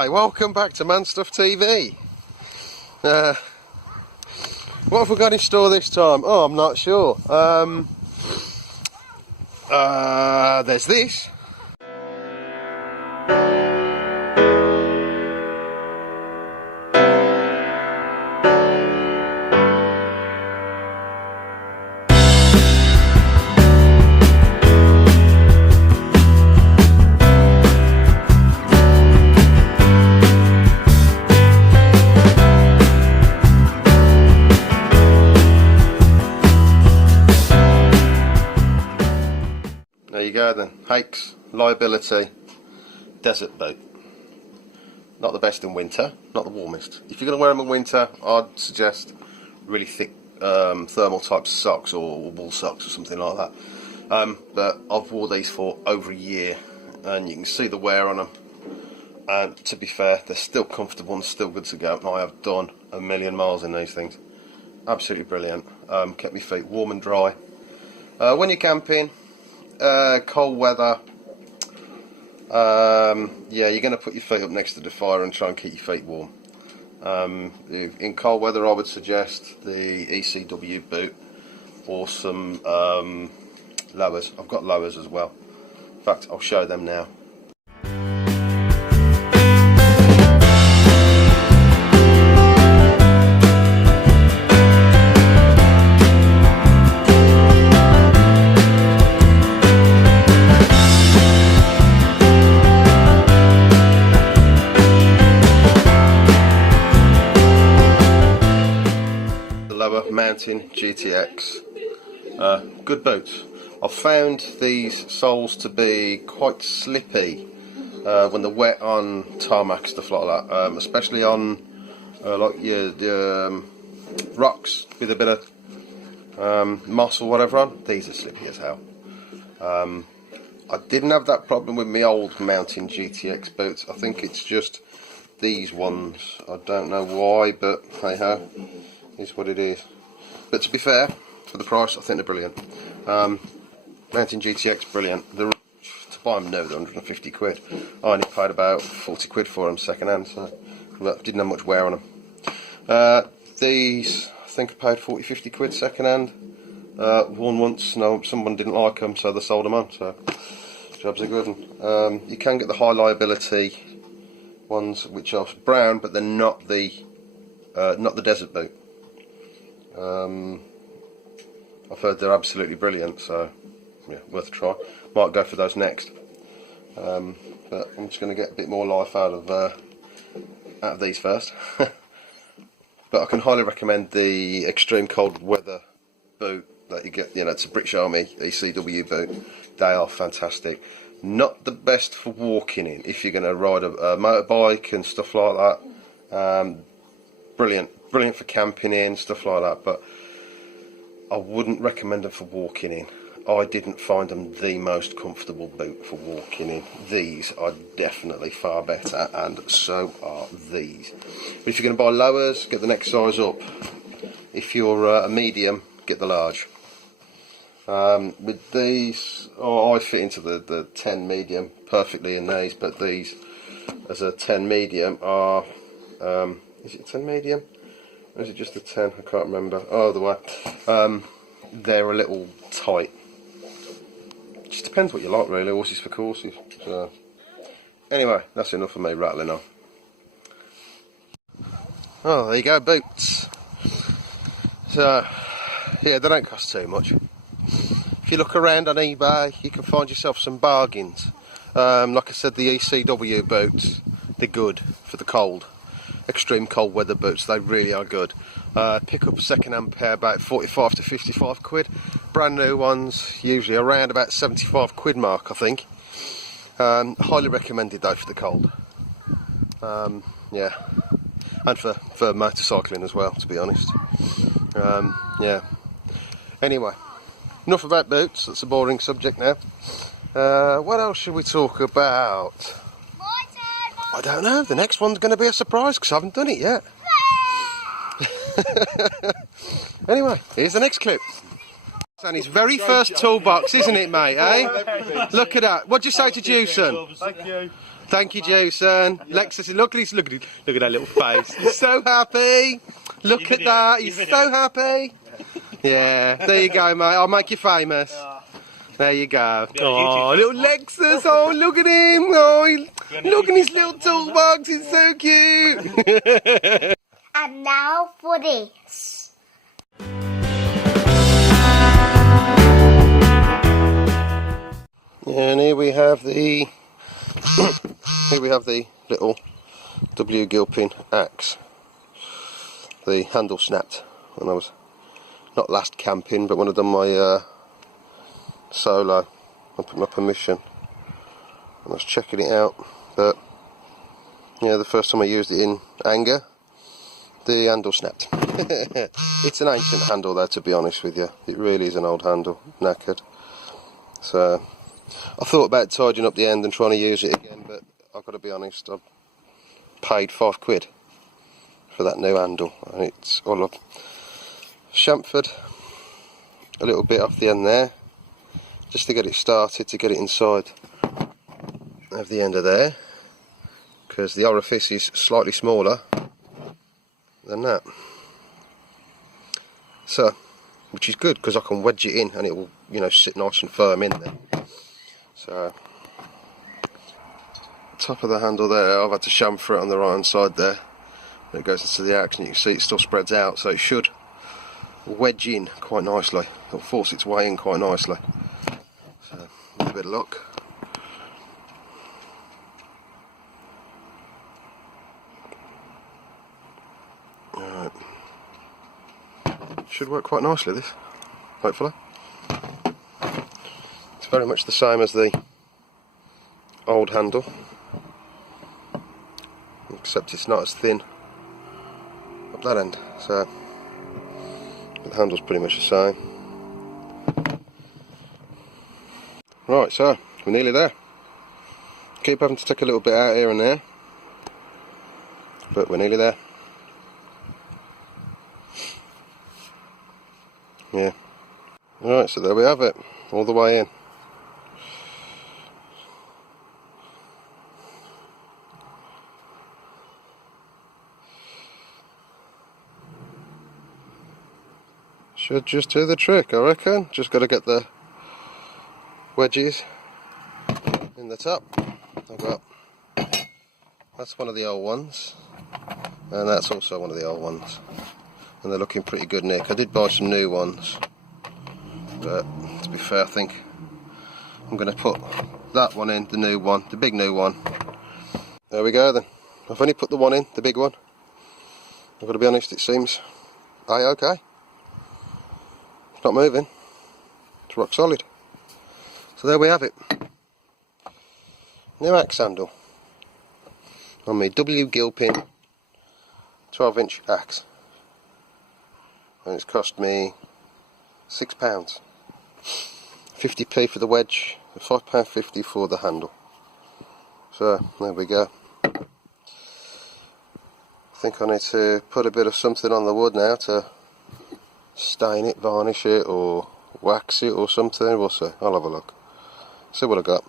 Hey, welcome back to Man Stuff TV. What have we got in store this time? Oh, I'm not sure. There's this. There you go then, Haix Liability desert boot. Not the best in winter, not the warmest. If you're going to wear them in winter, I'd suggest really thick thermal type socks or wool socks or something like that. But I've wore these for over a year and you can see the wear on them. And to be fair, they're still comfortable and still good to go. I have done a million miles in these things. Absolutely brilliant. Kept my feet warm and dry. When you're camping, cold weather, yeah, you're going to put your feet up next to the fire and try and keep your feet warm. In cold weather, I would suggest the ECW boot or some lowers. I've got lowers as well. In fact, I'll show them now. Lowa Mountain GTX, good boots. I've found these soles to be quite slippy when they're wet on tarmac, stuff like that, especially on like your rocks with a bit of moss or whatever on. These are slippy as hell. I didn't have that problem with my old Mountain GTX boots. I think it's just these ones. I don't know why, but hey ho. Is what it is. But to be fair, for the price, I think they're brilliant. Mountain GTX, brilliant. To buy them now, they're 150 quid. I only paid about 40 quid for them second hand, so didn't have much wear on them. These, I think I paid 40-50 quid second hand. Worn once, no, someone didn't like them, so they sold them on. So jobs are good. You can get the high liability ones, which are brown, but they're not the desert boot. I've heard they're absolutely brilliant, so yeah, worth a try. Might go for those next, but I'm just going to get a bit more life out of these first. But I can highly recommend the extreme cold weather boot that you get. You know, it's a British Army ECW boot. They are fantastic. Not the best for walking in. If you're going to ride a motorbike and stuff like that, brilliant for camping in, stuff like that, but I wouldn't recommend them for walking in. I didn't find them the most comfortable boot for walking in. These are definitely far better, and so are these. But if you're going to buy lowers, get the next size up. If you're a medium, get the large. With these, I fit into the 10 medium perfectly in these, but these as a 10 medium are, is it a 10 medium? Or is it just a 10? I can't remember. Oh, the way. They're a little tight. Just depends what you like, really. Horses for courses. So, anyway, that's enough of me rattling on. Oh, there you go, boots. So, yeah, they don't cost too much. If you look around on eBay, you can find yourself some bargains. Like I said, the ECW boots, they're good for the cold. Extreme cold weather boots, they really are good. Pick up a second hand pair about 45 to 55 quid. Brand new ones usually around about 75 quid mark, I think. Highly recommended though for the cold. Yeah, and for motorcycling as well, to be honest. Yeah, anyway, enough about boots, that's a boring subject now. What else should we talk about? I don't know, the next one's going to be a surprise because I haven't done it yet. Anyway, here's the next clip. And his very first toolbox, isn't it, mate, eh? Look at that. What'd you say to Juiceon? Thank you. Thank you, Jason. Lexus, look at that little face. He's so happy. Look at that. He's so happy. Yeah, there you go, mate. I'll make you famous. There you go. Oh, little Lexus. Oh, look at him. Oh, look at his little toolbox. He's so cute. And now for this. And here we have the little W Gilpin axe. The handle snapped when I was not last camping, but when I done my solo, I put my permission and I was checking it out. But yeah, the first time I used it in anger, the handle snapped. It's an ancient handle though, to be honest with you. It really is an old handle, knackered. So I thought about tidying up the end and trying to use it again, but I've got to be honest, I've paid £5 for that new handle, and it's all up chamfered a little bit off the end there, just to get it started, to get it inside of the end of there, because the orifice is slightly smaller than that. So, which is good, because I can wedge it in and it will, you know, sit nice and firm in there. So, top of the handle there, I've had to chamfer it on the right hand side there. When it goes into the axe, and you can see it still spreads out, so it should wedge in quite nicely. It'll force its way in quite nicely. So, with a bit of luck. Alright. Should work quite nicely, this, hopefully. It's very much the same as the old handle, except it's not as thin up that end, so the handle's pretty much the same. Right, so we're nearly there. Keep having to take a little bit out here and there, but we're nearly there. Yeah. Right, so there we have it, all the way in. Should just do the trick, I reckon. Just got to get the wedges in the top. I've got, that's one of the old ones, and that's also one of the old ones, and they're looking pretty good, Nick. I did buy some new ones, but to be fair, I think I'm going to put that one in, the new one, the big new one. There we go then. I've only put the one in, the big one. I've got to be honest, it seems okay. It's not moving. It's rock solid. So there we have it. New axe handle on my W Gilpin 12-inch axe, and it's cost me £6. 50p for the wedge, £5.50 for the handle. So there we go. I think I need to put a bit of something on the wood now to stain it, varnish it, or wax it or something. We'll see. I'll have a look. See what I got.